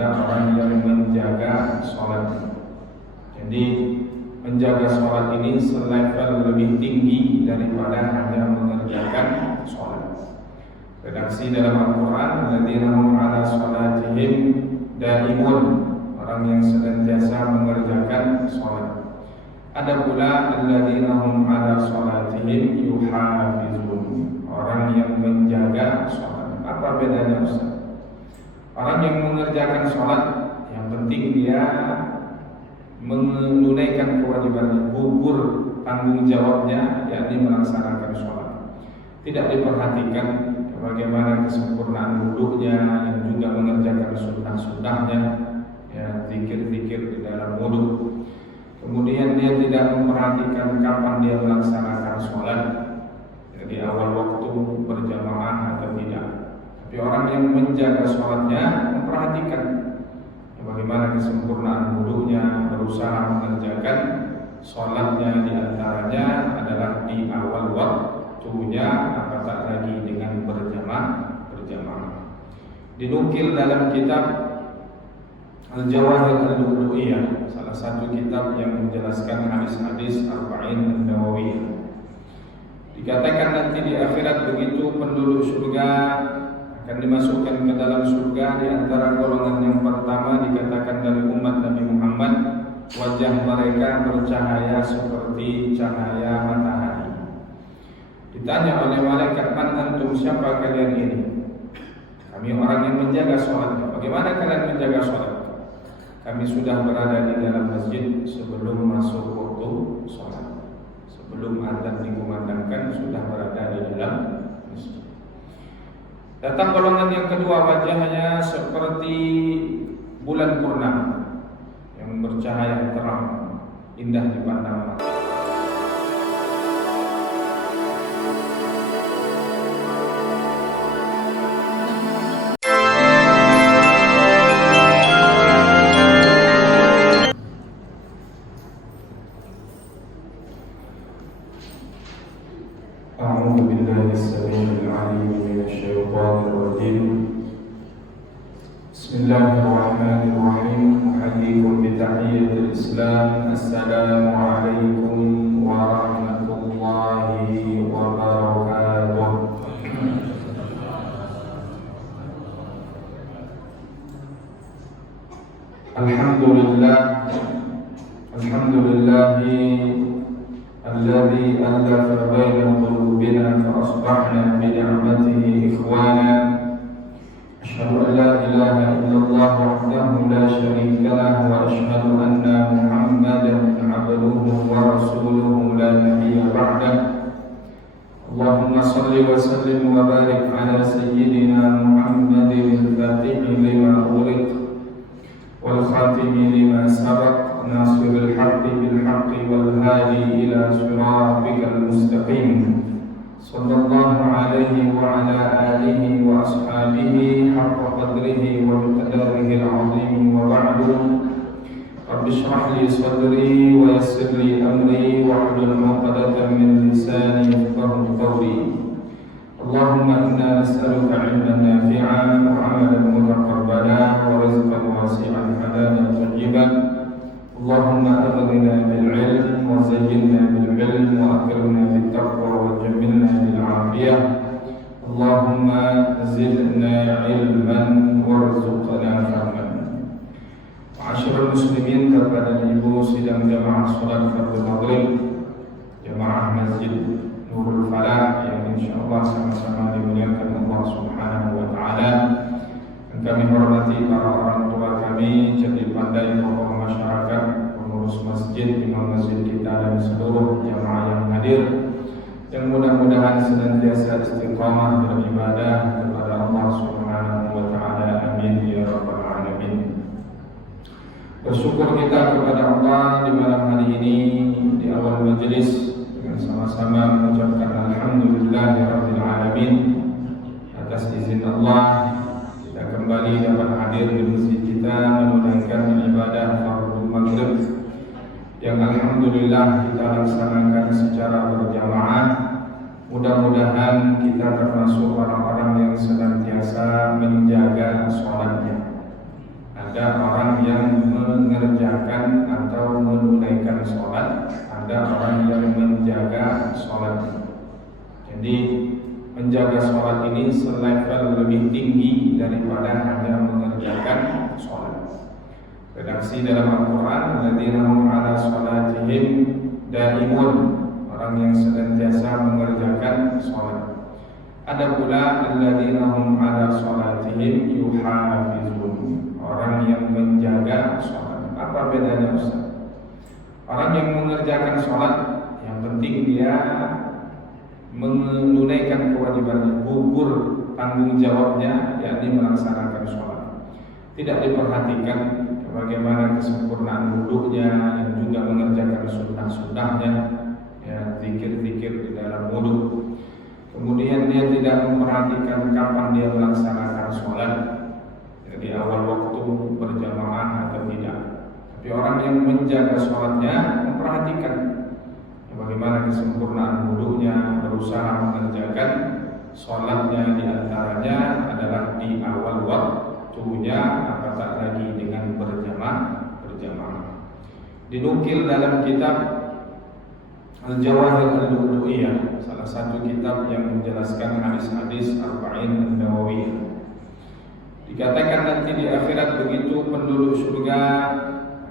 kepada orang yang menjaga sholat. Jadi menjaga sholat ini selevel lebih tinggi daripada hanya mengerjakan sholat. Redaksi dalam Al-Quran, alladzina hum ala sholatihim daimun, orang yang senantiasa mengerjakan sholat. Ada pula alladzina hum ala sholatihim yuhafizun, orang yang menjaga sholat. Apa bedanya Ustaz? Orang yang mengerjakan sholat, yang penting dia menunaikan kewajiban, gugur tanggung jawabnya, yakni melaksanakan sholat. Tidak diperhatikan bagaimana kesempurnaan wudunya, yang juga mengerjakan sunnah-sunnahnya, ya, zikir-zikir di dalam wudu. Kemudian dia tidak memperhatikan kapan dia melaksanakan sholat, jadi awal waktu berjamaah atau tidak. Tapi orang yang menjaga sholatnya memperhatikan bagaimana kesempurnaan wudunya, berusaha mengerjakan sholatnya, diantaranya adalah di awal waktunya, apatah lagi dengan berjamaah. Dinukil dalam kitab Al-Jawahir Al-Lu'lu'iyah, salah satu kitab yang menjelaskan hadis-hadis Arba'in An-Nawawiyah. Dikatakan nanti di akhirat begitu penduduk surga akan dimasukkan ke dalam surga, di antara golongan yang pertama dikatakan dari umat Nabi Muhammad, wajah mereka bercahaya seperti cahaya matahari. Ditanya oleh malaikat, man antum, siapa kalian ini? Kami orang yang menjaga sholat. Bagaimana kalian menjaga sholat? Kami sudah berada di dalam masjid sebelum masuk waktu sholat. Sebelum adzan dikumandangkan sudah berada di dalam masjid. Datang golongan yang kedua, wajahnya seperti bulan purnama yang bercahaya terang, indah dipandang mata. أعوذ بالله السميع العليم من الشيطان الرجيم. بسم الله الرحمن الرحيم. أحييكم بتحية الإسلام. السلام عليكم ورحمة الله وبركاته. الحمد لله الذي ألف بين قلوبنا فأصبحنا بنعمته إخوانا. أشهد أن لا إله إلا الله وحده لا شريك له، وأشهد أن محمدا عبده ورسوله لا نبي بعده. اللهم صل وسلم وبارك على سيدنا محمد الفاتح لما أغلق والخاتم لما سبق، ناصر الحق بالحق والهادي إلى صراطك المستقيم. صلى الله عليه وعلى آله وأصحابه حق قدره ومقداره العظيم. وبعد، رب اشرح لي صدري ويسر لي أمري واحلل عقدة من لساني يفقهوا قولي. اللهم إنا نسألك علما نافعا وعملا متقبلا ورزقا واسعا حلالا طيبا. اللهم أغننا بالعلم وزينا بالعلم وأكرمنا بالتقوى وجملنا بالعافية. اللهم زدنا علما وارزقنا فهما. Ma'asyiral muslimin, kepada ibu sidang jamaah salat fardhu maghrib jamaah Masjid Nurul Falah yang insyaallah sama-sama dimuliakan Allah Subhanahu wa taala. Kami hormati para orang tua kami, jadi pandai tokoh masyarakat, pengurus masjid, imam masjid kita, dan seluruh jamaah yang hadir, yang mudah-mudahan senantiasa istiqamah beribadah kepada Allah Subhanahu wa taala. Amin ya rabbal alamin. Bersyukur kita kepada Allah di malam hari ini, di awal majelis, dengan sama-sama mengucapkan alhamdulillahirabbil alamin. Atas izin Allah kita kembali dapat hadir di masjid kita menunaikan ibadah fardhu maghrib yang alhamdulillah kita laksanakan secara berjamaah. Mudah-mudahan kita termasuk orang-orang yang senantiasa menjaga sholatnya, agar Ada orang yang mengerjakan atau menunaikan sholat, ada orang yang menjaga sholat. Jadi menjaga sholat ini selevel lebih tinggi daripada hanya mengerjakan sholat. Redaksi dalam Al-Quran, alladzina hum ala sholatihim daimun, orang yang senantiasa mengerjakan sholat. Ada pula alladzina hum ala sholatihim yuhafizun, orang yang menjaga sholat. Apa bedanya Ustaz? Orang yang mengerjakan sholat, yang penting dia menunaikan kewajibannya, gugur tanggung jawabnya, yakni melaksanakan sholat. Tidak diperhatikan bagaimana kesempurnaan wudhunya, yang juga mengerjakan sunnah-sunnahnya, ya, zikir-zikir di dalam wudhu. Kemudian dia tidak memperhatikan kapan dia melaksanakan sholat, di awal waktu berjamaah atau tidak. Tapi orang yang menjaga sholatnya memperhatikan bagaimana kesempurnaan wudhunya, berusaha mengerjakan sholatnya, diantaranya adalah di awal waktunya, apatah lagi dengan berjamaah. Dinukil dalam kitab Al-Jawahir Al-Lu'lu'iyah, salah satu kitab yang menjelaskan hadis-hadis Arba'in An-Nawawiyah. Dikatakan nanti di akhirat begitu penduduk surga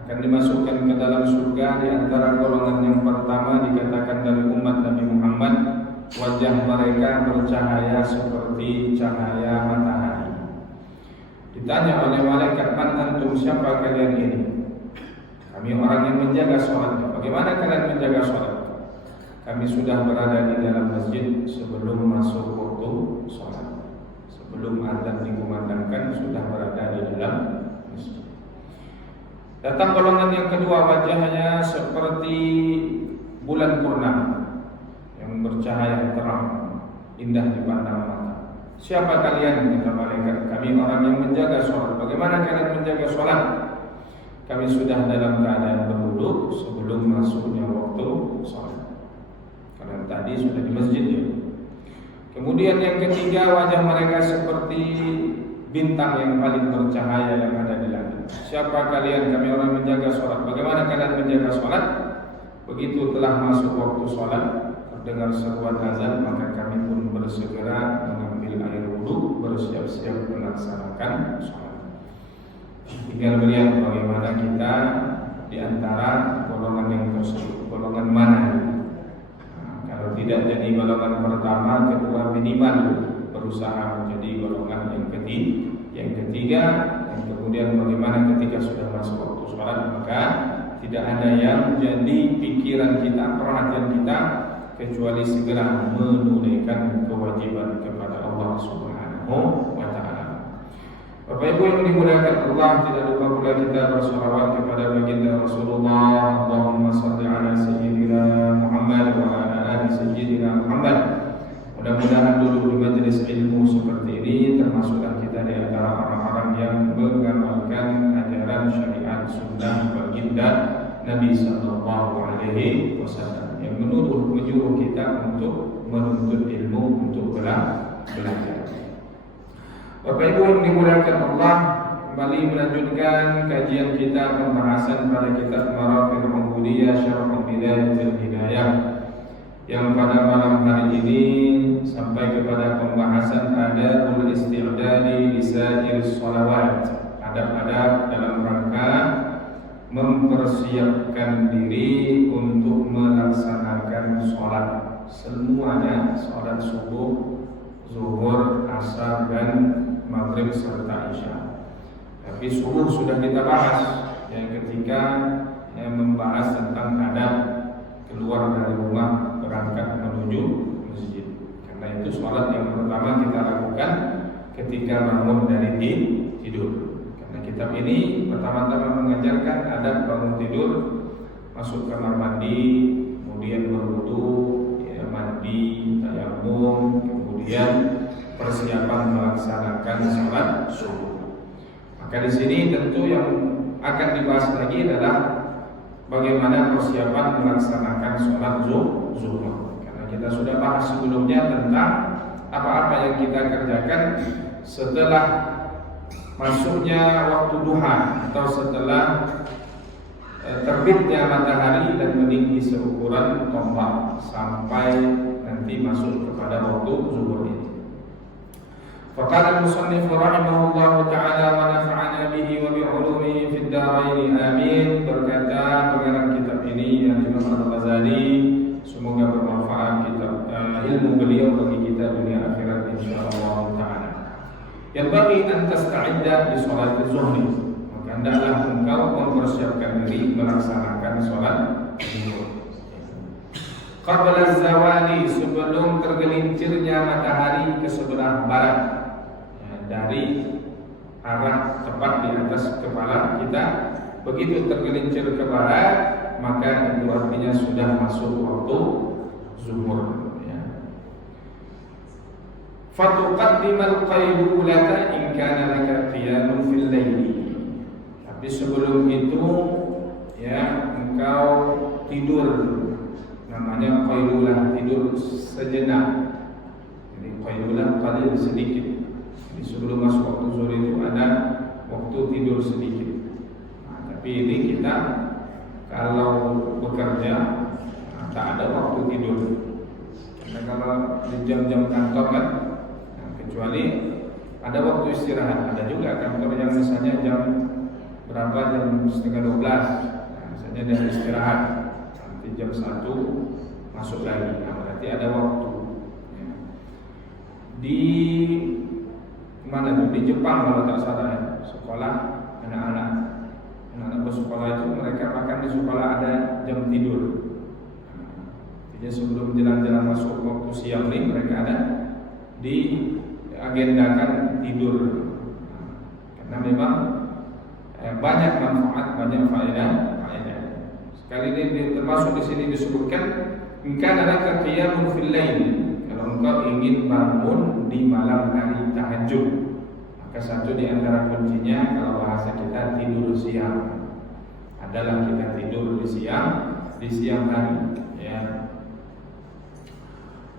akan dimasukkan ke dalam surga, di antara golongan yang pertama dikatakan dari umat Nabi Muhammad, wajah mereka bercahaya seperti cahaya matahari. Ditanya oleh malaikat, man antum, siapa kalian ini? Kami orang yang menjaga sholat. Bagaimana kalian menjaga sholat? Kami sudah berada di dalam masjid sebelum masuk waktu sholat. Sebelum adzan dikumandangkan sudah berada di dalam masjid. Datang golongan yang kedua, wajahnya seperti bulan purnama yang bercahaya terang, indah dipandang mata. Siapa kalian? Kata malaikat, kami orang yang menjaga sholat. Bagaimana kalian menjaga sholat? Kami sudah dalam keadaan berwudu sebelum masuknya waktu sholat. Karena tadi sudah di masjid ya. Kemudian yang ketiga, wajah mereka seperti bintang yang paling bercahaya yang ada di langit. Siapa kalian? Kami orang menjaga sholat. Bagaimana kalian menjaga sholat? Begitu telah masuk waktu sholat, terdengar seruan azan, maka kami pun bersegera mengambil air wudu, bersiap-siap melaksanakan sholat. Tinggal melihat bagaimana kita di antara golongan yang tersebut, golongan mana. Kalau tidak jadi golongan pertama, kedua minimal berusaha menjadi golongan yang ketiga, dan kemudian bagaimana ketika sudah masuk waktu sholat, maka tidak ada yang jadi pikiran kita, perhatian kita, kecuali segera menunaikan kewajiban kepada Allah Subhanahu wa Ta'ala. Bapak Ibu yang dimuliakan Allah, tidak lupa pula kita bersolawat kepada baginda Rasulullah. Allahumma salli ala sayyidina Muhammad wa ala ali sayyidina Muhammad. Mudah-mudahan duduk di majelis ilmu seperti ini termasuklah kita di antara orang-orang yang mengamalkan ajaran syariat sunnah baginda Nabi sallallahu alaihi wasallam, yang menyuruh kita untuk menuntut ilmu, untuk belajar. Bapak Ibu yang dimuliakan Allah, kembali melanjutkan kajian kita, pembahasan pada kitab Maraqil Ubudiyah Syarh Bidayatul Hidayah, yang pada malam hari ini sampai kepada pembahasan adabul isti'dadi li sa'ir shalawat, adab-adab dalam rangka mempersiapkan diri untuk melaksanakan sholat semuanya, sholat subuh, zuhur, asar, dan maghrib serta isya. Tapi subuh sudah kita bahas, yang ketika membahas tentang adab keluar dari rumah berangkat menuju masjid. Karena itu sholat yang pertama kita lakukan ketika bangun dari tidur. Karena kitab ini pertama-tama mengajarkan adab bangun tidur, masuk kamar mandi, kemudian berwudu, ya, mandi, tayamum, kemudian persiapan melaksanakan sholat subuh. Maka di sini tentu yang akan dibahas lagi adalah bagaimana persiapan melaksanakan sholat zuhur. Karena kita sudah bahas sebelumnya tentang apa-apa yang kita kerjakan setelah masuknya waktu duha atau setelah terbitnya matahari dan meninggi seukuran tombak sampai nanti masuk kepada waktu zuhur itu. Faqala al-musannif rahimahullahu ta'ala wa nafa'ana bihi wa bi'ulumihi fid dharain amin. Berkata pengarang kitab ini yang Imam Al-Ghazali, semoga bermanfaat kitab ilmu beliau bagi kita dunia akhirat insyaallah ta'ala. Yang bagi an tasta'idda di salat zuhri, maka hendaklah engkau mempersiapkan diri melaksanakan salat zuhur qabla zawali, sebelum tergelincirnya matahari ke sebelah barat, dari arah tepat di atas kepala kita. Begitu tergelincir ke barat, maka itu artinya sudah masuk waktu zuhur. Fatuqaddimal qailulata in kana laka qiyamun fil laili. Tapi sebelum itu engkau tidur, namanya qailulah, tidur sejenak. Jadi qailulah qalil, sedikit. Jadi sebelum masuk waktu zuhur itu ada waktu tidur sedikit. Tapi ini kita kalau bekerja tak ada waktu tidur. Karena kalau di jam-jam kantor kan, kecuali ada waktu istirahat. Ada juga kantor yang misalnya jam berapa, jam setengah 12, misalnya dia istirahat, nanti jam 1 masuk lagi. Berarti ada waktu. Di mana tuh? Di Jepang kalau tak salah, sekolah anak-anak bersekolah itu mereka makan di sekolah ada jam tidur. Jadi sebelum jalan-jalan masuk waktu siang ini mereka ada diagendakan tidur. Karena memang banyak manfaat, banyak faedah. Sekali ini termasuk di sini disebutkan engkau ada qiyamun fil lail, kalau engkau ingin bangun di malam hari tahajud, maka satu di antara kuncinya kalau bahasa kita tidur siang adalah kita tidur di siang hari,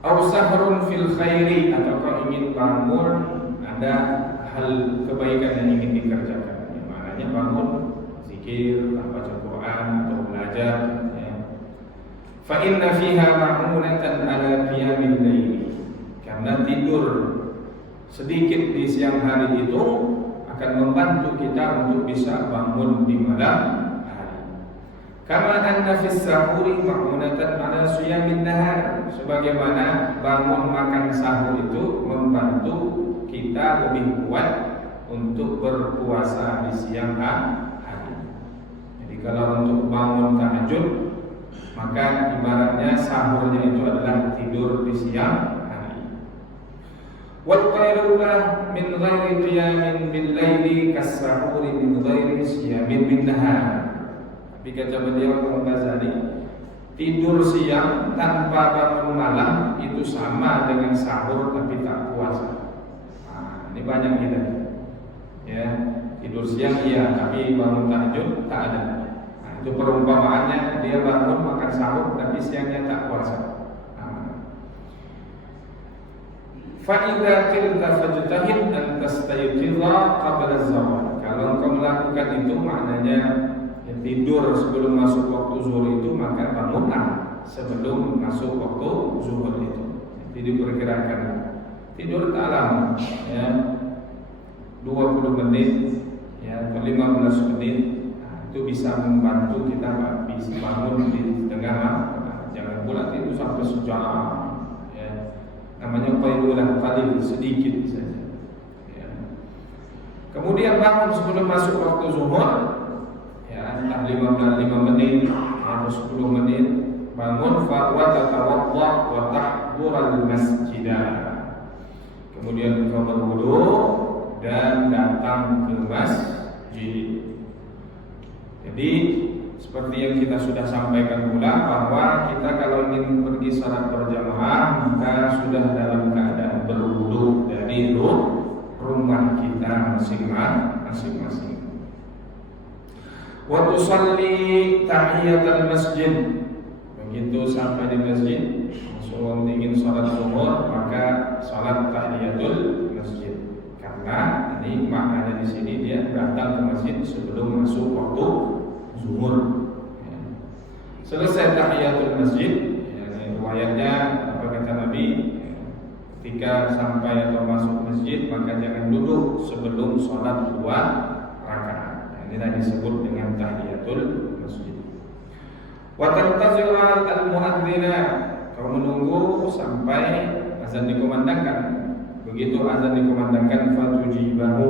Au sahrun fil khairi, atau kau ingin bangun ada hal kebaikan yang ingin dikerjakan. Maknanya bangun zikir, baca Quran atau belajar. Fa inna fiha ma'unatan ala qiyamil lail. Karena tidur sedikit di siang hari itu akan membantu kita untuk bisa bangun di malam hari. Kama anna fis sahuri ma'unatan ala siyamin nahar. Sebagaimana bangun makan sahur itu membantu kita lebih kuat untuk berpuasa di siang hari. Jadi kalau untuk bangun tahajud, maka ibaratnya sahurnya itu adalah tidur di siang hari. Wal qailulah min ghairi qiyamin bil laili kas-sahuri min ghairi siyamin bin nahar. Tapi kata beliau Al-Ghazali, tidur siang tanpa bangun malam itu sama dengan sahur tapi tak puasa. Ini banyak kita. Tidur siang iya, tapi bangun tahajud tak ada. Itu perumpamaannya, dia bangun makan sahur tapi siangnya tak puasa. Fa idza qilta fajtahid an tastayqiza qabla az-zawal. Kalau engkau melakukan itu maknanya tidur sebelum masuk waktu zuhur itu, maka bangunlah sebelum masuk waktu zuhur itu. Jadi diperkirakan tidur tak lama, 20 menit, 15 menit, itu bisa membantu kita bisa bangun di tengah malam. Jangan pula tidur sampai sejam. Namanya qailulah qalil, sedikit saja. Kemudian bangun sebelum masuk waktu zuhur, entah 5 menit atau 10 menit, bangun wa tatawadda wa tahdur al-masjid. Kemudian engkau berwudu dan datang ke masjid. Jadi seperti yang kita sudah sampaikan pula, bahwa kita kalau ingin pergi salat berjamaah maka sudah dalam keadaan berwudu dari rumah kita masing-masing. Wa tusalli tahiyatul masjid. Begitu sampai di masjid, langsung ingin salat zuhur, maka salat tahiyatul masjid. Karena Karena ini maknanya di sini dia datang ke masjid sebelum masuk waktu zuhur. Ya. Selesai tahiyatul masjid, ya, riwayatnya apa kata Nabi, ketika sampai atau masuk masjid maka jangan duduk sebelum sholat 2 rakaat. Inilah disebut dengan tahiyatul masjid. Wa tantazir al-muadzina, kau menunggu sampai azan dikumandangkan. Begitu azan dikumandangkan, fatujibahu,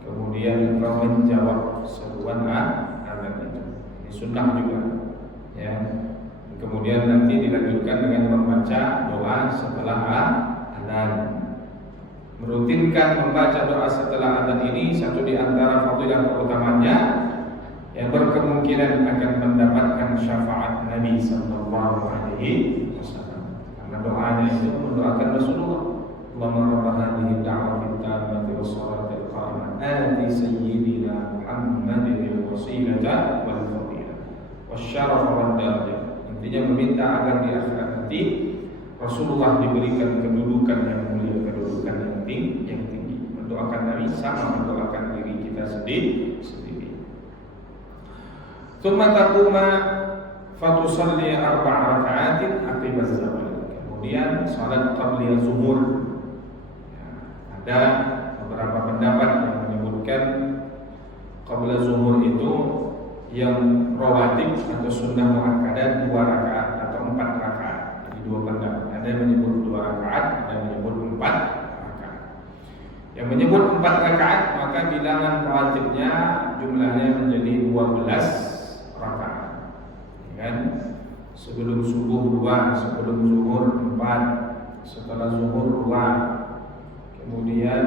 kemudian kau menjawab seruan azan itu. Ini sunnah juga, ya. Kemudian nanti dilanjutkan dengan membaca doa setelah azan. Merutinkan membaca doa setelah azan ini satu di antara fadilah keutamanya yang berkemungkinan akan mendapatkan syafaat Nabi sallallahu alaihi wasallam. Karena doanya itu mendoakan Rasulullah. Allahumma rabb hadhihi ad-da'wati at-tammati was-salati al-qa'imah ati sayyidina Muhammadin al-wasilata wal fadilah wasyarafa wad darajah. Intinya meminta agar di akhirat nanti Rasulullah diberikan kedudukan yang mulia, kedudukan yang tinggi. Mendoakan Nabi sama mendoakan diri kita sendiri. Tsumma taquma fatusalli 4 raka'atin aqibaz zawal. Kemudian salat qabliyah zuhur. Ada beberapa pendapat yang menyebutkan qabla zuhur itu yang rawatib atau sunnah muakkadah 2 rakaat atau 4 rakaat. Jadi 2 pendapat. Ada yang menyebut 2 rakaat, ada yang menyebut 4 rakaat. Yang menyebut 4 rakaat maka bilangan rawatibnya jumlahnya menjadi 12 rakaat. Kan? Sebelum subuh 2, sebelum zuhur 4, setelah zuhur 2. Kemudian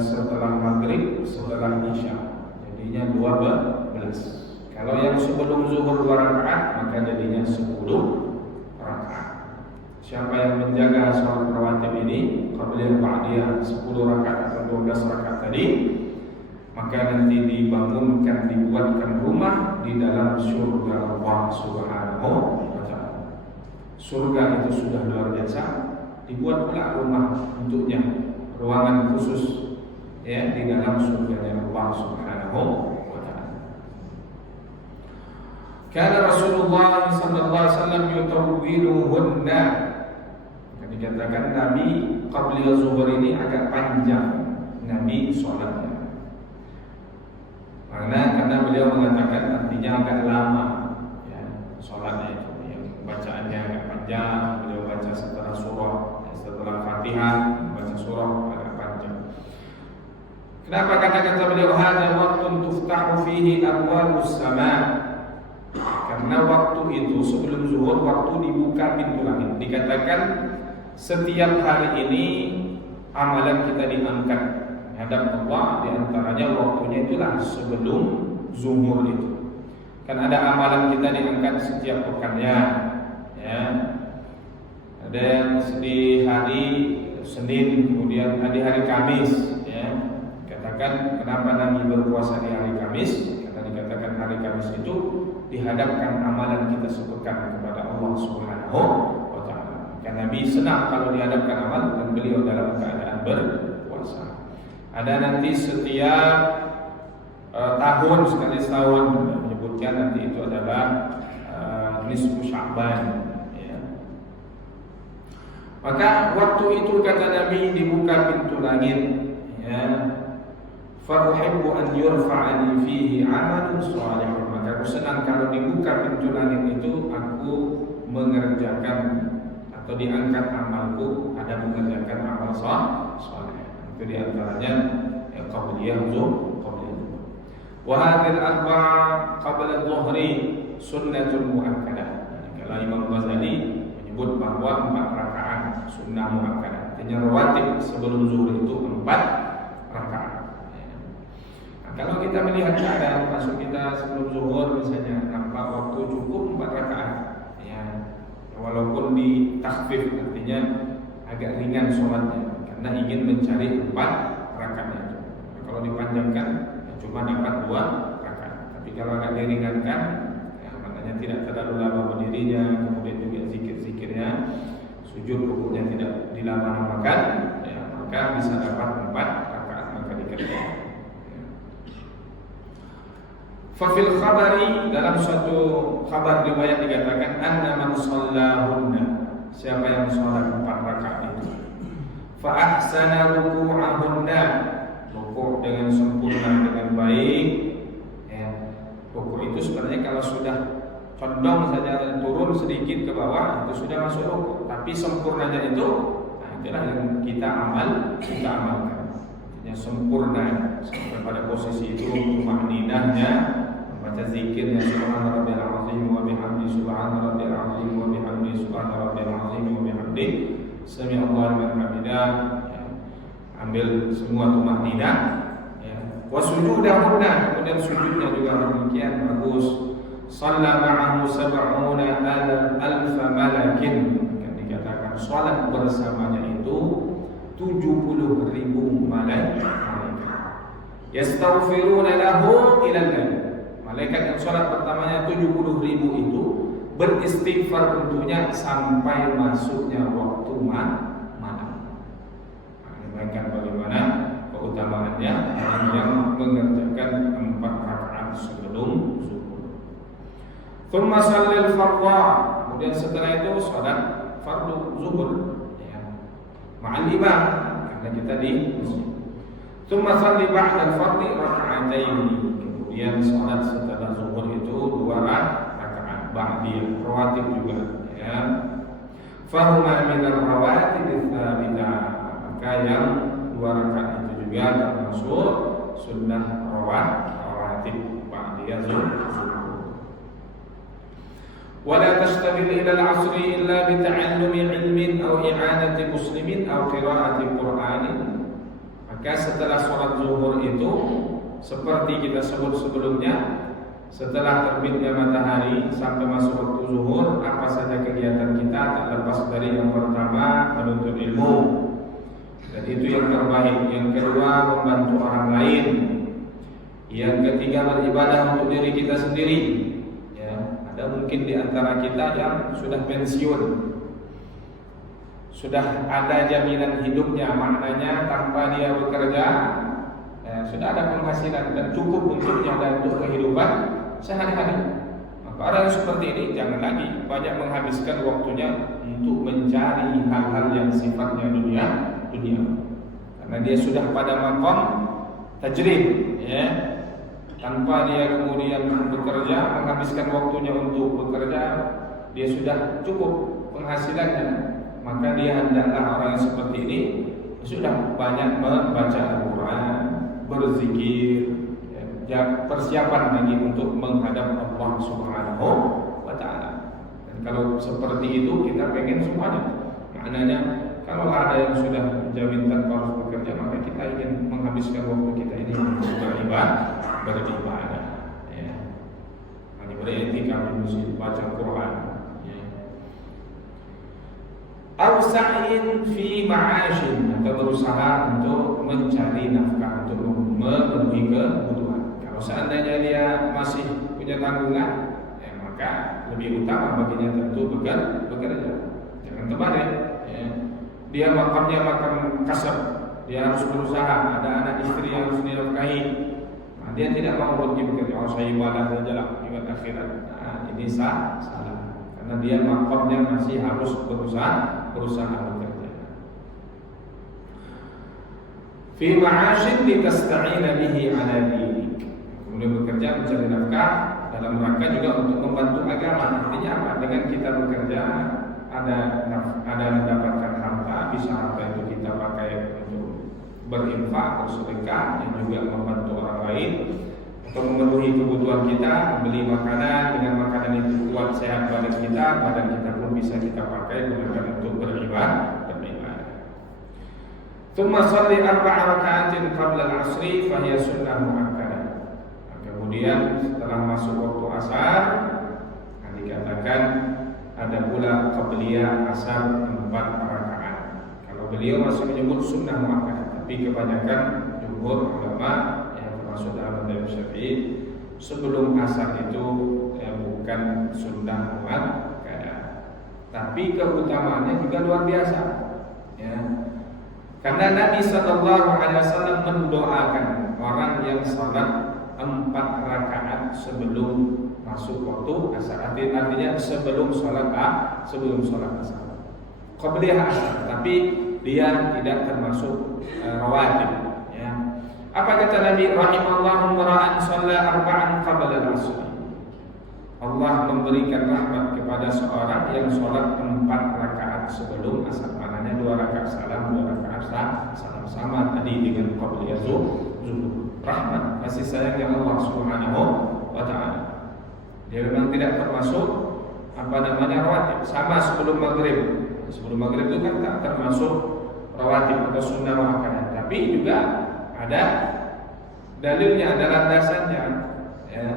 setelah maghrib, setelah isya, jadinya 12. Kalau yang sebelum zuhur 2 rakaat maka jadinya 10 rakaat. Siapa yang menjaga sholat rawatib ini, qabliyah ba'diyah 10 rakaat atau 12 rakaat tadi, maka nanti dibangunkan, dibuatkan rumah di dalam surga Allah Subhanahu wa ta'ala. Surga itu sudah luar biasa, dibuat pula rumah untuknya, ruangan khusus, ya, di dalam surga Allah Subhanahu wa ta'ala. Kana Rasulullah sallallahu alaihi wasallam yutawwiluhunna. Dikatakan Nabi qabliyah zuhur ini agak panjang Nabi sholatnya. Karena beliau mengatakan artinya agak lama, ya, sholatnya itu, yang bacaannya agak panjang. Beliau baca setelah surah, setelah Fatihah baca surah agak panjang. Kenapa kata-kata beliau hadza waqtun tuftahu fihi abwabus sama'? Karena waktu itu sebelum zuhur waktu dibuka pintu langit. Dikatakan setiap hari ini amalan kita diangkat hadap Allah, di antaranya waktunya itulah sebelum zuhur itu. Kan ada amalan kita diangkat setiap pekannya, ya. Ada yang di hari Senin, kemudian di hari Kamis, ya. Katakan kenapa Nabi berpuasa di hari Kamis? Karena dikatakan hari Kamis itu dihadapkan amalan kita sepekan kepada Allah Subhanahu wa ta'ala. Karena Nabi senang kalau dihadapkan amal dan beliau dalam keadaan berpuasa. Ada nanti setiap tahun sekali setahun menyebutkan nanti itu adalah nisfu Sya'ban, ya. Maka waktu itu kata Nabi dibuka pintu langit, ya. Fa uhibbu an yurfa'ani fihi 'amalun shalih. Maka aku senang kalau dibuka pintu langit itu aku mengerjakan atau diangkat amalku, ada mengerjakan amal saleh. Itu di antaranya qabliyah zuhur. Wa hadhihi al-arba'a qabla adh-dhuhri sunnatul muakkadah. Kalau Imam Ghazali menyebut bahwa 4 rakaat sunnah muakkadah. Artinya rawatib sebelum zuhur itu 4 rakaat. Nah, kalau kita melihat keadaan masuk kita sebelum zuhur misalnya nampak waktu cukup 4 rakaat, ya. Walaupun ditakhfif artinya agak ringan sholatnya karena ingin mencari 4 rakaat itu. Kalau dipanjangkan cuma dapat 2 rakaat. Tapi kalau agak diringankan, ya, maknanya tidak terlalu lama berdirinya, kemudian juga zikir-zikirnya, sujud rukuknya tidak dilama-lamakan, ya, maka bisa dapat 4 dikerjakan. Fafil khabari, dalam suatu kabar riwayat dikatakan anna man shallahunna, siapa yang sholat 4 rakaat itu, fa ahsana ruku'ahunna, rukuk dengan sempurna dengan baik. Rukuk itu sebenarnya kalau sudah condong saja turun sedikit ke bawah itu sudah masuk rukuk, tapi sempurnanya itu, itulah yang kita amalkan. Yang sempurna sampai pada posisi itu tumaninahnya, membaca zikirnya subhana rabbiyal azim wa bihamdi subhana rabbiyal azim wa bihamdi subhana rabbiyal azim wa bihamdi sami Allahu liman hamidah, ambil semua tumaninah, wa sujudahunna, kemudian sujudnya juga demikian bagus. Shalla ma'ahu sab'una alf malakin, dikatakan salat bersamanya itu 70.000 malaikat. Yastaghfiruna lahu ilal lail. Malaikat yang salat pertamanya 70.000 itu beristighfar untuknya sampai masuknya waktu malam. Bayangkan bagaimana keutamaannya orang yang mengerjakan 4 rakaat sebelum zuhur. Tsumma shallil fardha, kemudian setelah itu salat fardu zuhur ma'al imam, karena kita di masjid. Tsumma shalli ba'da al-fardhi raka'atayn, kemudian salat setelah zuhur itu 2 rakaat ba'diyah, rawatib juga ya. Fahuma min ar-rawatib ats-tsabitah, maka yang 2 rakaat itu juga termasuk sunnah rawatib ba'diyah zuhur. ولا تشتغل إلى العصر إلا بتعلم علم أو إعانة مسلم أو قراءة قرآن. Maka setelah sholat zuhur itu seperti kita sebut sebelumnya, setelah terbitnya matahari sampai masuk waktu zuhur, apa saja kegiatan kita tak lepas dari yang pertama menuntut ilmu, dan itu yang terbaik. Yang kedua membantu orang lain. Yang ketiga beribadah untuk diri kita sendiri. Ada mungkin di antara kita yang sudah pensiun, sudah ada jaminan hidupnya, maknanya tanpa dia bekerja sudah ada penghasilan dan cukup untuknya dan untuk kehidupan sehari-hari. Maka orang seperti ini jangan lagi banyak menghabiskan waktunya untuk mencari hal-hal yang sifatnya dunia, karena dia sudah pada maqam tajrid, tanpa dia kemudian bekerja, menghabiskan waktunya untuk bekerja, dia sudah cukup penghasilannya. Maka dia hendaklah orang yang seperti ini sudah banyak membaca Al-Quran, berzikir, persiapan lagi untuk menghadap Allah Subhanahu wa Ta'ala. Dan kalau seperti itu kita pengen semuanya. Maknanya kalau ada yang sudah menjamin tanpa harus bekerja, maka kita ingin menghabiskan waktu kita ini untuk beribadah, beriktikaf di masjid, baca Quran, aw sa'in fi ma'ashin, atau berusaha untuk mencari nafkah, untuk memenuhi kebutuhan. Kalau seandainya dia masih punya tanggungan, maka lebih utama baginya tentu bekerja. Jangan terbalik. Dia makamnya makam kasar, dia harus berusaha, ada anak istri yang harus dinafkahi. Dia tidak mau pergi bekerja, saya ibadah saja lah, ibadah akhirat. Ini salah, karena dia makamnya masih harus berusaha bekerja. Fi ma'ashin litasta'ina bihi ala dinik, kemudian bekerja mencari nafkah dalam rangka juga untuk membantu agama. Artinya apa? Dengan kita bekerja ada mendapatkan harta, bisa harta itu kita pakai untuk berinfak, bersedekah, dan juga membantu orang lain, atau memenuhi kebutuhan kita, membeli makanan, dengan makanan itu kuat sehat badan kita pun bisa kita pakai gunakan untuk beribadah. Tsumma shalli 4 raka'atin qabla al-'asri fa hiya sunnah muakkadah. Kemudian setelah masuk waktu asar, dikatakan ada pula qabliyah asar 4 rakaat. Kalau beliau masih menyebut sunnah muakkadah, tapi kebanyakan jumhur ulama yang termasuk dalam mazhab Syafi'i sebelum asar itu bukan sunnah muakkadah, tapi keutamaannya juga luar biasa. Karena Nabi SAW mendoakan orang yang salat 4 rakaat sebelum masuk waktu asar. Artinya sebelum salat asar. Qabliyah asar, tapi dia tidak termasuk rawatib. Ya. Apa kata Nabi? Rahimallahu mar'an shalla 4 qabla al-asr. Allah memberikan rahmat kepada seorang yang sholat 4 rakaat sebelum asar. Maknanya 2 rakaat salam, 2 rakaat salam, sama tadi dengan qabliyah zuhur. Rahmat, kasih sayang yang Allah Subhanahu wa taala. Dia memang tidak termasuk rawatib. Sama sebelum maghrib. Sebelum maghrib itu kan tak termasuk rawatib atau sunnah muakkadah. Tapi juga ada dalilnya, ada landasannya. Ya.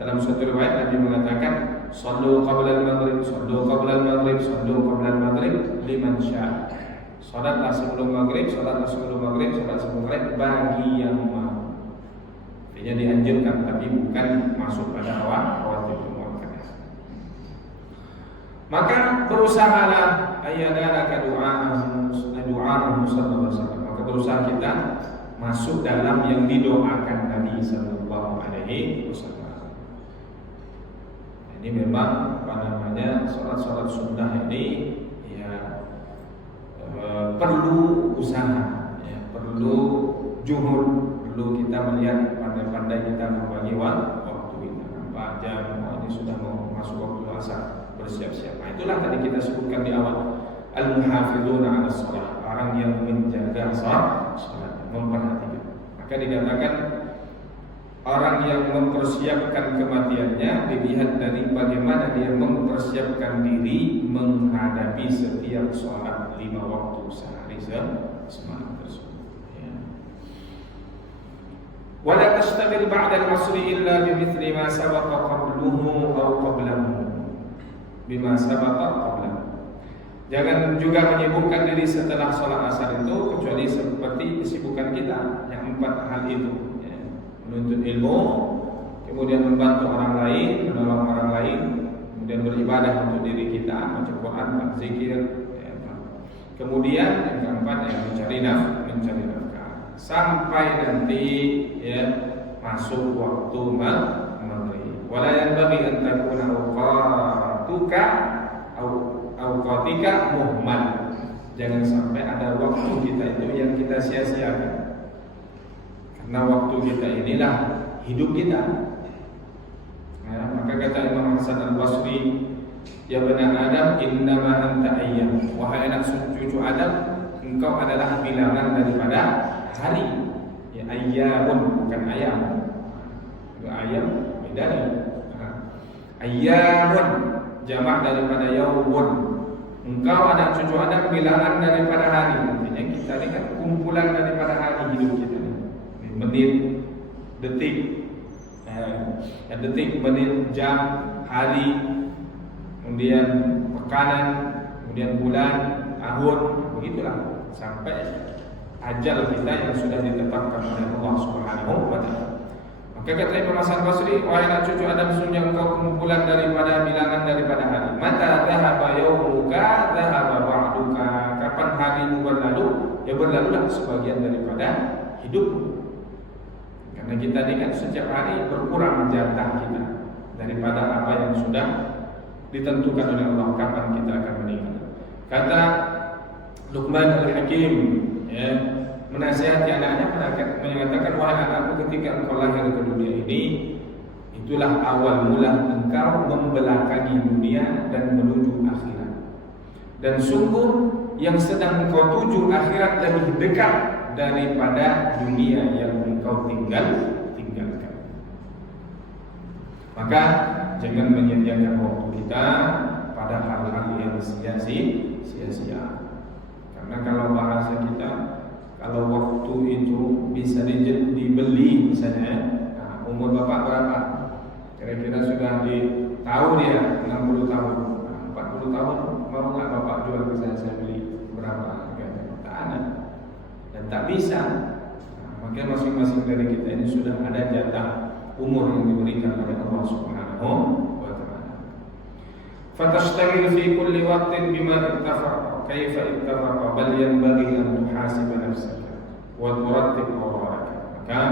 Dalam suatu riwayat Nabi mengatakan, "Shallu qabla al-maghrib, shallu qabla al-maghrib, shallu qabla al-maghrib liman syaa." Salatlah sebelum maghrib, salatlah sebelum maghrib, salat sebelum maghrib bagi yang mau. Artinya dianjurkan, tapi bukan masuk pada rawatib muakkadah. Maka berusahalah ayyadalaka du'a'ahu sallallahu alaihi wasallam. Maka berusaha kita masuk dalam yang didoakan Nabi sallallahu alaihi wasallam. Ini memang salat sunnah ini ya perlu usaha, ya, perlu juhud, perlu kita melihat pandai-pandai kita membagi waktu kita. 4 jam, ini sudah mau masuk waktu asar, bersiap-siap. Nah, itulah tadi kita sebutkan di awal, al-muhafizuna 'ala shalah, orang yang menjaga salat, memperhatikan. Maka dikatakan orang yang mempersiapkan kematiannya dilihat dari bagaimana dia mempersiapkan diri menghadapi setiap sholat 5 waktu sehari semalam tersebut. Wala tashtagil ba'da al-'asri illa bimithli ma sabaqa qabluhu aw qablahu. Bima sabaqa qablahu. Jangan juga menyibukkan diri setelah sholat asar itu kecuali seperti kesibukan kita yang 4 hal itu. Menuntut ilmu, kemudian membantu orang lain, menolong orang lain, kemudian beribadah untuk diri kita, baca Quran, berzikir, kemudian yang keempat mencari nafkah sampai nanti masuk waktu maghrib. Wala yanbaghi an takuna awqatika muhmal. Jangan sampai ada waktu kita itu yang kita sia-siakan. Karena waktu kita inilah hidup kita. Ya, maka kata Imam Hasan Al-Basri, "Ya bani Adam, innama anta ayyam." Wahai anak cucu Adam, engkau adalah bilangan daripada hari. Ya, ayyamun bukan ayam. Ayam beda nih. Ayyamun jamak daripada yaumun. Engkau anak cucu Adam bilangan daripada hari. Artinya kita ini kan kumpulan daripada hari hidup kita. Menit, detik, menit, jam, hari, kemudian pekanan, kemudian bulan, tahun, begitulah sampai ajal kita yang sudah ditetapkan oleh Allah Subhanahu wa taala. Maka kata Imam Hasan Basri, wahai anak cucu Adam, sungguh engkau kumpulan daripada bilangan daripada hari. Mata dhahaba yaumuka dhahaba ba'duka. Kapan harimu berlalu, ya berlalulah sebagian daripada hidupmu. Karena kita ini kan setiap hari berkurang jatah kita daripada apa yang sudah ditentukan oleh Allah kapan kita akan meninggal. Kata Luqman Al-Hakim, menasihati anaknya, mengatakan, wahai anakku, ketika engkau lahir ke dunia ini, itulah awal mula engkau membelakangi dunia dan menuju akhirat. Dan sungguh yang sedang engkau tuju akhirat lebih dekat daripada dunia yang engkau tinggalkan. Maka jangan menyediakan waktu kita pada hal-hal yang sia-sia. Karena kalau bahasa kita, kalau waktu itu bisa dibeli misalnya, umur bapak berapa? Kira-kira sudah tahu dia 60 tahun, 40 tahun, mau nggak bapak jual ke saya beli berapa? Tak ada. Dan tak bisa. Maka masing-masing dari kita ini sudah ada jatah umur yang diberikan oleh Allah Subhanahu wa taala. Fatashtagil fi kulli waqtin bima ittafaqa. kaifa ittafaqa bal yanbaghi an tuhasiba nafsaka wa turattib awradaka. Maka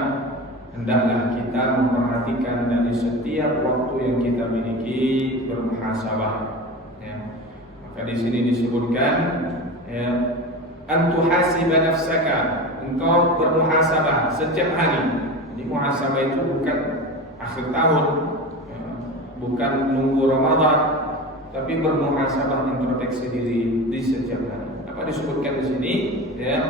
hendaklah kita memperhatikan dari setiap waktu yang kita miliki, bermuhasabah. Ya. Maka di sini disebutkan ya, an tuhasiba nafsaka, engkau bermuhasabah setiap hari. Jadi muhasabah itu bukan akhir tahun, ya, bukan nunggu Ramadan, tapi bermuhasabah, introspeksi diri di setiap hari. Apa disebutkan di sini? Ya.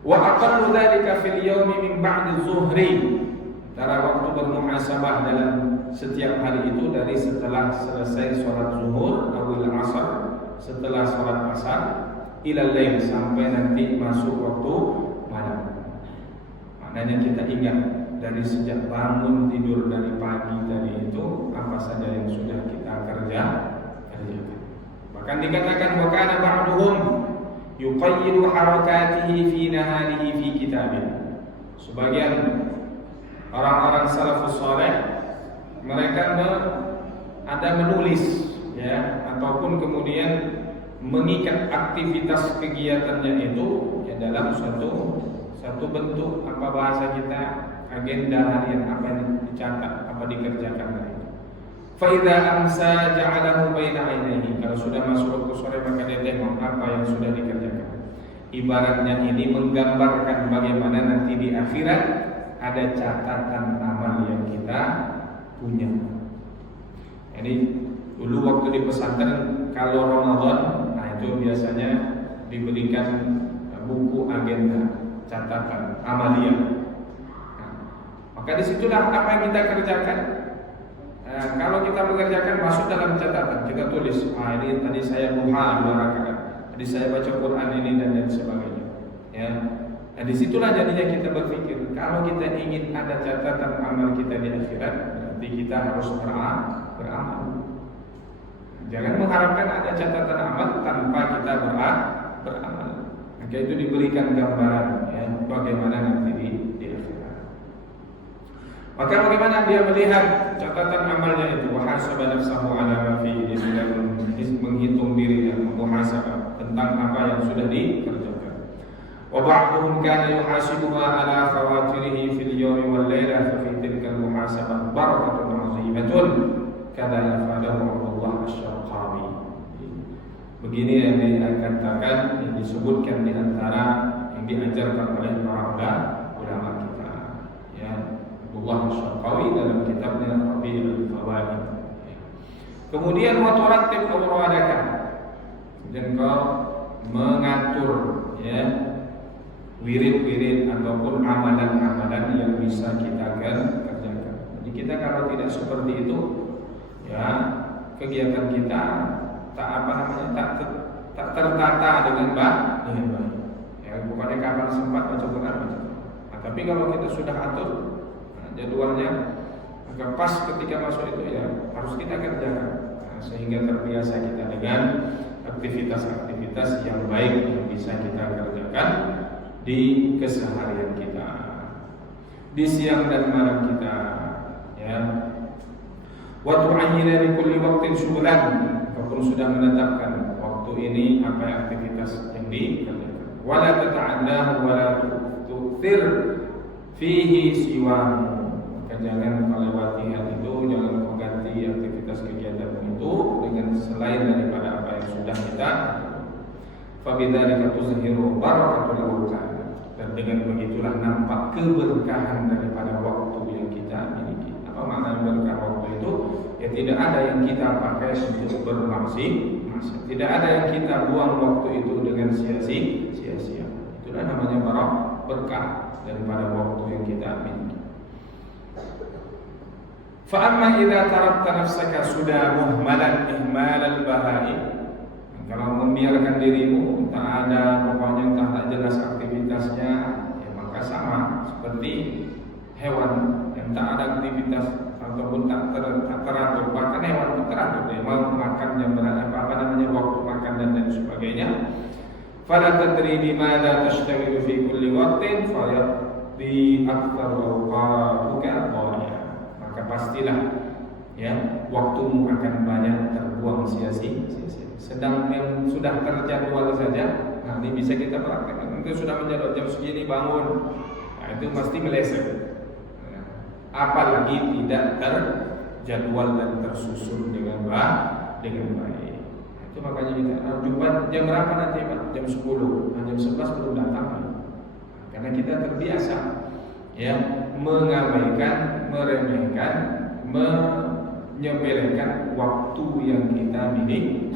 Wa aqallu dzalika fil yaumi min ba'di zuhri. Antara waktu bermuhasabah dalam setiap hari itu dari setelah selesai sholat zuhur atau asar, setelah sholat asar ila lail, sampai nanti masuk waktu malam. Maknanya kita ingat dari sejak bangun tidur dari pagi tadi itu apa saja yang sudah kita kerjakan. Bahkan dikatakan wa kana ba'duhum yuqayyidu harakatihi fi naharihi fi kitabih. Sebagian orang-orang salafus saleh mereka ada menulis ya, ataupun kemudian mengikat aktivitas kegiatannya itu ya dalam satu bentuk apa bahasa kita, agenda harian, apa yang dicatat, apa dikerjakan hari itu. Fa idza amsa ja'alahu baina 'ainaihi. Kalau sudah masuk waktu sore maka dia tengok apa yang sudah dikerjakan. Ibaratnya ini menggambarkan bagaimana nanti di akhirat ada catatan amal yang kita punya. Jadi dulu waktu di pesantren kalau Ramadan, nah itu biasanya diberikan buku agenda, catatan amaliyah. Nah, maka disitulah apa yang kita kerjakan. Kalau kita mengerjakan masuk dalam catatan, kita tulis, ini tadi saya duha 2 rakaat, tadi saya baca Quran ini dan lain sebagainya. Ya. Nah, disitulah jadinya kita berpikir, kalau kita ingin ada catatan amal kita di akhirat, berarti kita harus beramal. Jangan mengharapkan ada catatan amal tanpa kita beramal. Maka itu diberikan gambaran ya, bagaimana nanti di akhirat. Maka bagaimana dia melihat catatan amalnya itu, wahasaba nafsahu ala ma fihi, dia sudah menghitung diri dan memuhasabah tentang apa yang sudah dikerjakan. Wa ba'dhum kana yuhasibuha ala khawatirihi fil yawmi wal laila, fa fi tilka al muhasabah barakatun 'azimatun kama afadahu Allah asy-Syarqawi. Begini yang dikatakan, yang disebutkan di antara yang diajarkan oleh para ulama kita ya, Allah Asy-Syarqawi dalam kitabnya Rabi'ul Fawaid. Kemudian wa turattib awradaka, dan kau mengatur ya wirid-wirid ataupun amalan-amalan yang bisa kita kerjakan. Jadi kita kalau tidak seperti itu ya, kegiatan kita tak tertata dengan baik. Ya, bukannya kapan sempat baca Quran. Nah, tapi kalau kita sudah atur jadwalnya, maka pas ketika masuk itu ya harus kita kerjakan, sehingga terbiasa kita dengan aktivitas-aktivitas yang baik yang bisa kita kerjakan di keseharian kita, di siang dan malam kita ya. Wa tu'ayyina li kulli waqtin syughlan, apapun sudah menetapkan waktu ini apa aktivitas yang dikerjakan. Wa la tata'addahu wa la tu'thir fihi siwahu, jangan melewati hal itu, jangan mengganti aktivitas kegiatan itu dengan selain daripada apa yang sudah kita. Fabidzalika tuzhiru barakatul awqat, dan dengan begitulah nampak keberkahan daripada waktu yang kita miliki. Apa makna berkah waktu itu? Ya tidak ada yang kita pakai untuk bermaksiat, tidak ada yang kita buang waktu itu dengan sia-sia. Itulah namanya berkah daripada waktu yang kita miliki. Fa'amma idza tarakta nafsaka sudah muhmalan ihmalal bahai, kalau membiarkan dirimu tak ada, pokoknya tak jelas aktivitasnya, ya maka sama seperti hewan yang tak ada aktivitas ataupun tak teratur. Bahkan hewan itu teratur, dia mau makan jam berapa, waktu makan dan lain sebagainya. Fala tadri bimadza tashtaghilu fi kulli waqtin fayaqdi aktsar awqatuka dhaya. Maka pastilah ya waktumu akan banyak terbuang sia-sia. sedang yang sudah terjadwal saja. Nah, ini bisa kita praktekkan. Itu sudah menjadwal jam segini bangun. Nah, itu pasti meleset. Nah, apalagi tidak terjadwal dan tersusun dengan baik. Itu makanya kita jumpa jam berapa nanti Pak? Jam 10. Nah, jam 11 belum datang. Karena kita terbiasa ya mengabaikan, meremehkan, menyepelekan waktu yang kita miliki.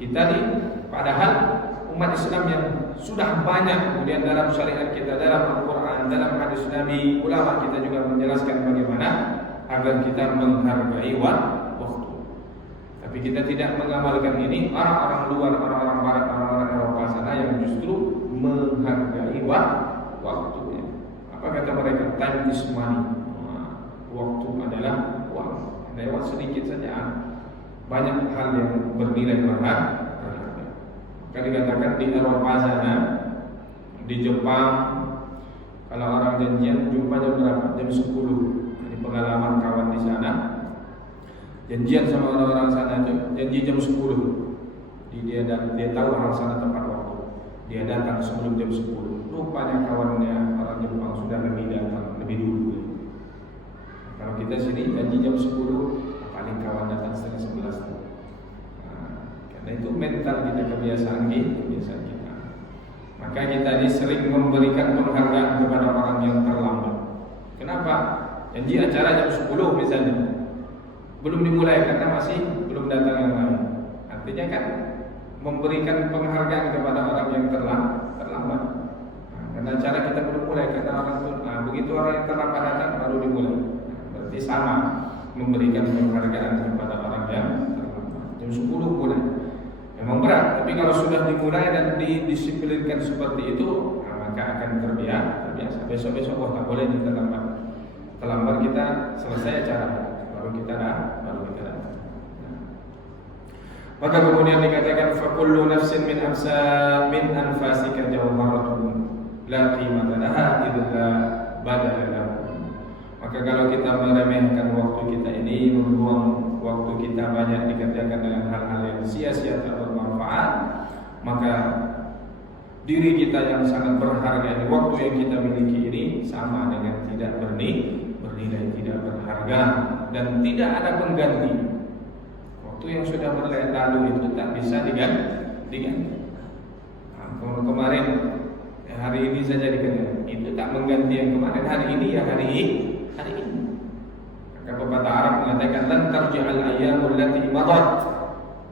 Kita nih padahal umat Islam yang sudah banyak kemudian dalam syariat kita, dalam Al-Quran, dalam hadis Nabi, ulama kita juga menjelaskan bagaimana agar kita menghargai waktu. Tapi kita tidak mengamalkan ini. Orang-orang luar, orang-orang barat, orang-orang Eropa sana yang justru menghargai waktunya. Apa kata mereka? Time is money. Waktu adalah uang. Lewat sedikit saja banyak hal yang bernilai berharga. Maka dikatakan di Eropa sana, di Jepang, kalau orang janjian jumpanya berapa? Jam 10. Ini pengalaman kawan di sana. Janjian sama orang-orang sana itu janji jam 10. Dia tahu orang sana tepat waktu. Dia datang sebelum jam 10. Rupanya kawannya orang Jepang sudah lebih datang lebih dulu. Kalau kita sini janji jam 10, paling kawan datang setengah 11. Nah, karena itu mental kita, kebiasaan kita. Maka kita ini sering memberikan penghargaan kepada orang yang terlambat. Kenapa? Janji acara jam 10 misalnya, belum dimulai karena masih belum datang yang lain. Artinya kan memberikan penghargaan kepada orang yang terlambat. Nah, karena acara kita belum mulai karena orang itu, begitu orang yang terlambat datang baru dimulai. Berarti sama memberikan penghargaan kepada orang yang terlambat. Jam 10 mulai. Memang berat, tapi kalau sudah dimulai dan didisiplinkan seperti itu, maka akan terbiasa. Besok-besok tak boleh terlambat. Terlambat kita selesai acara, baru kita datang. Maka kemudian dikatakan fakullu nafsin min anfasika jawharatun la qimata laha illa badala lahu. Maka kalau kita meremehkan waktu kita ini, membuang waktu kita banyak dikerjakan dengan hal-hal yang sia-sia tak bermanfaat, maka diri kita yang sangat berharga, waktu yang kita miliki ini sama dengan tidak bernilai, tidak berharga, dan tidak ada pengganti. Waktu yang sudah berlalu itu tak bisa diganti. Nah, kemarin hari ini saja diganti, itu tak mengganti yang kemarin. Hari ini ya hari ini. Maka pepatah Arab mengatakan lan tarji'al ayyamul lati madat.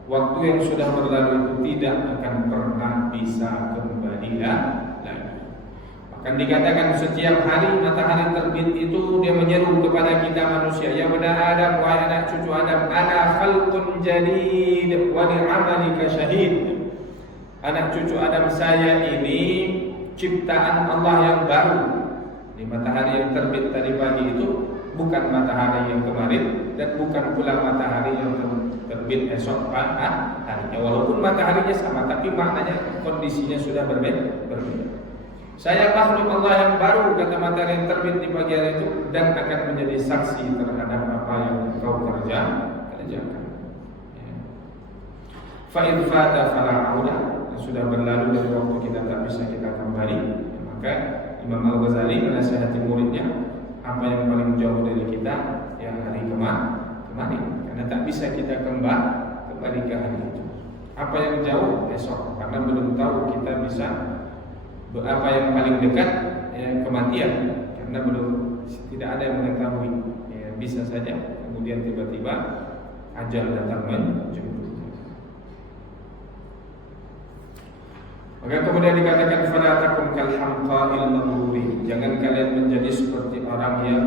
Waktu yang sudah berlalu itu tidak akan pernah bisa kembali lagi. Bahkan dikatakan setiap hari matahari terbit itu dia menyeru kepada kita manusia, ya bani Adam, wahai anak cucu Adam, ana khalqun jadid wa li'amalika syahid. Anak cucu Adam, saya ini ciptaan Allah yang baru. Di matahari yang terbit tadi pagi itu bukan matahari yang kemarin dan bukan pula matahari yang terbit esok harinya. Walaupun mataharinya sama, tapi maknanya kondisinya sudah berbeda. Saya makhluk Allah yang baru, kata matahari yang terbit di pagi hari itu, dan akan menjadi saksi terhadap apa yang kau kerjakan. Fa'id fata fala'auda, sudah berlalu dari waktu kita tak bisa kita kembali. Maka Imam Al-Ghazali menasihati muridnya, apa yang paling jauh dari kita yang hari kemarin, karena tak bisa kita kembali ke hari itu. Apa yang jauh besok, karena belum tahu kita bisa. Apa yang paling dekat kematian, karena tidak ada yang mengetahui. Bisa saja kemudian tiba-tiba ajal datang menjemput. Maka kemudian dikatakan fala takum kal hamqa'il maghruri. Jangan kalian menjadi seperti orang yang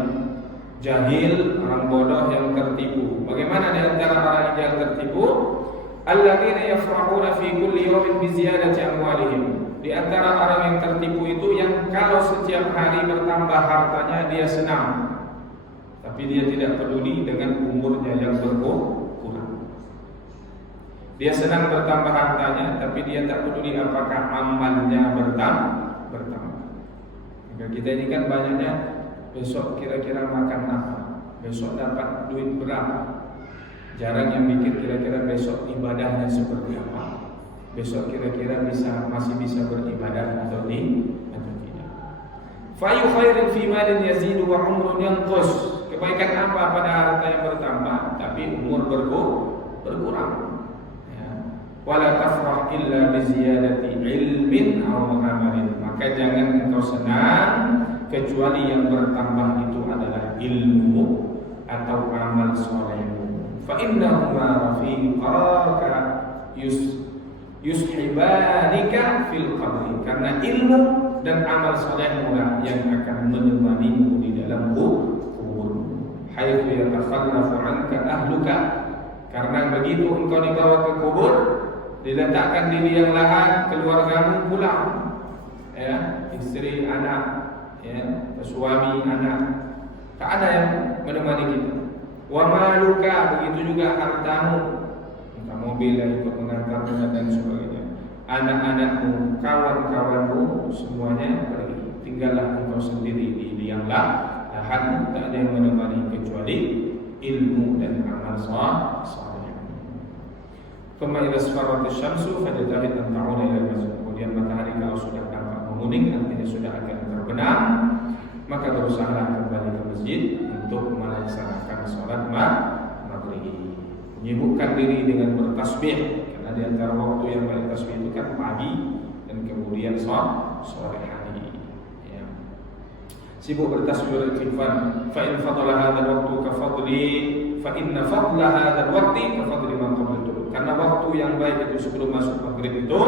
jahil, orang bodoh yang tertipu. Bagaimana di antara orang yang tertipu? Alladzina yafrahuna fi kulli yawmin bi ziyadati amwalihim. Di antara orang yang tertipu itu yang kalau setiap hari bertambah hartanya dia senang, tapi dia tidak peduli dengan umurnya yang berkurang. Dia senang bertambah hartanya, tapi dia tak peduli apakah amalnya bertambah. Maka kita ini kan banyaknya besok kira-kira makan apa, besok dapat duit berapa. Jarang yang mikir kira-kira besok ibadahnya seperti apa. Besok kira-kira masih bisa beribadah atau tidak. Fayu khairin fi malin yazidu wa umrun yanqus. Kebaikan apa pada harta yang bertambah tapi umur berkurang. Ya. Wala tafrah illa bi ziyadati ilmin aw amalin. Maka jangan engkau senang kecuali yang bertambah itu adalah ilmu atau amal soleh. Fa innahuma rafiqaka yushibanika fil qabri. Karena ilmu dan amal solehmu yang akan menemanimu di dalam kubur. Haitsu yatakhallafu anka ahluka. Karena begitu engkau dibawa ke kubur, diletakkan di liang lahat, keluargamu pulang, ya, istri, anak, ya, suami, anak, tak ada yang menemani kita. Wa maluka, begitu juga hartamu, entah mobil yang ikut mengantarmu dan sebagainya. Anak-anakmu, kawan-kawanmu, semuanya pergi. Tinggallah engkau sendiri di liang lahat, tak ada yang menemani kecuali ilmu dan amal saleh. Kemudian asfarat syamsu fajtahid an ta'ula ila al-masjid. Kemudian matahari kalau sudah tampak menguning, artinya sudah akan terbenam, maka berusahalah kembali ke masjid untuk melaksanakan sholat maghrib. Menyibukkan diri dengan bertasbih, karena di antara waktu yang paling tasbih itu kan pagi dan kemudian sore hari. Ya. Sibuk bertasbih istighfar. Fa in fadla hadzal waqtu ka fadli, fa inna fadla hadzal waqti ka fadli man qablahu. Karena waktu yang baik itu sebelum masuk maghrib itu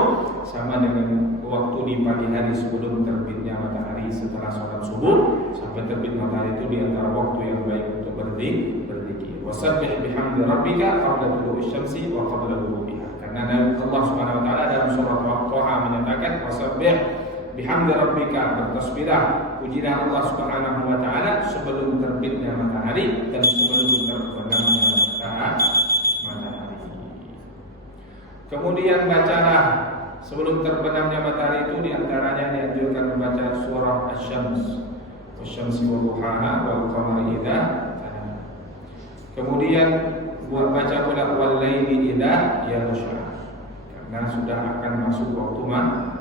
sama dengan waktu di pagi hari sebelum terbitnya matahari setelah sholat subuh sampai terbit matahari itu di antara waktu yang baik untuk berzikir. Wasabbih bihamdi rabbika qabla tulu'i syamsi wa qabla ghurubiha. Karena Allah Subhanahu wa taala dalam surah Thaha menyatakan wasabbih bihamdi rabbika, bertasbihlah, pujilah Allah Subhanahu wa taala sebelum terbitnya matahari dan sebelum terbenamnya matahari. Kemudian bacalah sebelum terbenamnya matahari itu diantaranya dianjurkan membaca surah Asy-Syams, Asy-Syamsi wa duhaha wal qamari idza talaha. Kemudian buat baca pula wal laili idza yaghsha, karena sudah akan masuk waktu malam.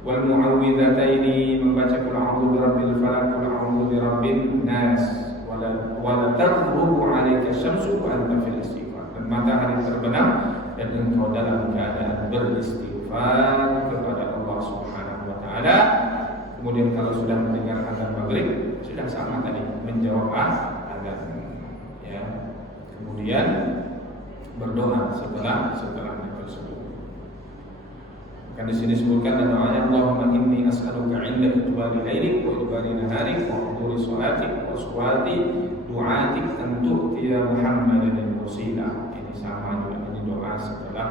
Wal mu'awwidhataini, membaca qul a'udzu birabbil falaq qul a'udzu birabbin nas wala taghubu 'alaika syamsu wa anta fil istighfar. Dan matahari terbenam dan engkau dalam keadaan beristighfar kepada Allah Subhanahu wa taala. Kemudian kalau sudah mendengar azan maghrib, sudah sama tadi menjawab azan. Ya. Kemudian berdoa setelah tersebut. Kan di sini sebutkan doanya Allahumma inni as'aluka 'inda itibari lailik wa itibari naharik wa huduri sholatik wa aswati du'atik an tu'tiya Muhammadan al-wasilah. Ini sama juga doa setelah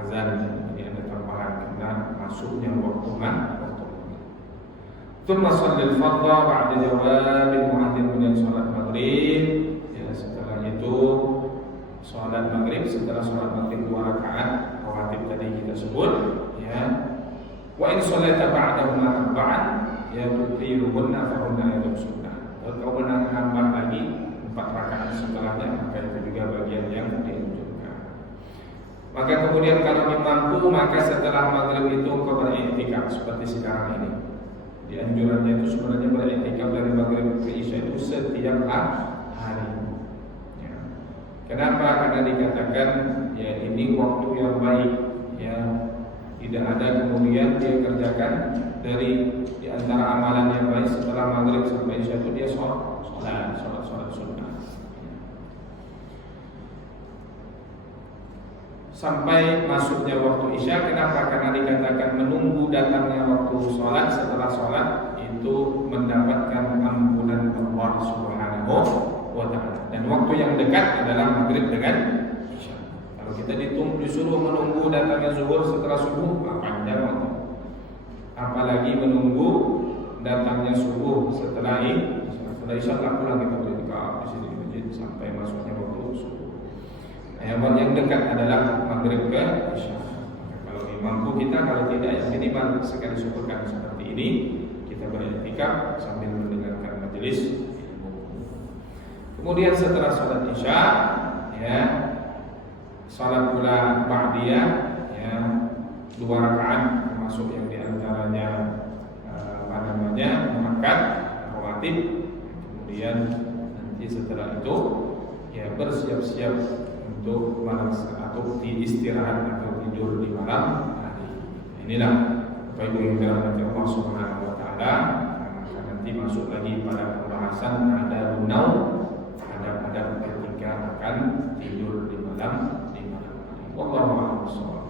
azan. Ini ada tambahan karena masuknya waktu maghrib. Tsumma shallil fardha ba'da jawabil mu'adzin min salat maghrib. Ya, setelah itu salat maghrib, setelah salat maghrib 2 rakaat rawatib tadi kita sebut, ya. Wa in shallata ba'dahuma arba'an ya tutiruhunna fa hunna ayatun sunnah. Kalau menambah lagi 4 rakaat setelahnya, maka itu juga bagian yang dianjurkan. Maka kemudian kalau mampu, maka setelah maghrib itu engkau beriktikaf seperti sekarang ini. Di anjurannya itu sebenarnya beriktikaf dari maghrib ke isya itu setiap hari. Ya. Kenapa? Karena dikatakan ya ini waktu yang baik, ya. Tidak ada kemudian dia kerjakan dari di antara amalan yang baik setelah maghrib sampai isya itu dia sholat sunnah. Sampai masuknya waktu isya, kenapa? Karena dikatakan menunggu datangnya waktu sholat, setelah sholat itu mendapatkan ampunan Allah Subhanahu wa ta'ala. Dan waktu yang dekat adalah maghrib dengan isya. Kalau kita disuruh menunggu datangnya zuhur setelah subuh, panjang waktu. Apalagi menunggu datangnya subuh setelah isya, tak pulang kita beritikaf di sini di masjid sampai masuknya waktu subuh. Yang dekat adalah maghrib ke isya. Kalau mampu kita, kalau tidak, yang minimal sekali syukurkan seperti ini kita beriktikaf sambil mendengarkan majelis ilmu. Kemudian setelah sholat isya, ya, sholat pula ba'diyah, ya, 2 rakaat, termasuk yang diantaranya mengangkat rawatib. Kemudian nanti setelah itu, ya, bersiap-siap untuk atau istirahat atau tidur di malam hari. Inilah Bapak Ibu yang dirahmati Allah Subhanahu wa taala. Maka nanti masuk lagi pada pembahasan ada lunau, ada ketika akan tidur di malam hari. Wallahu a'lam bishawab.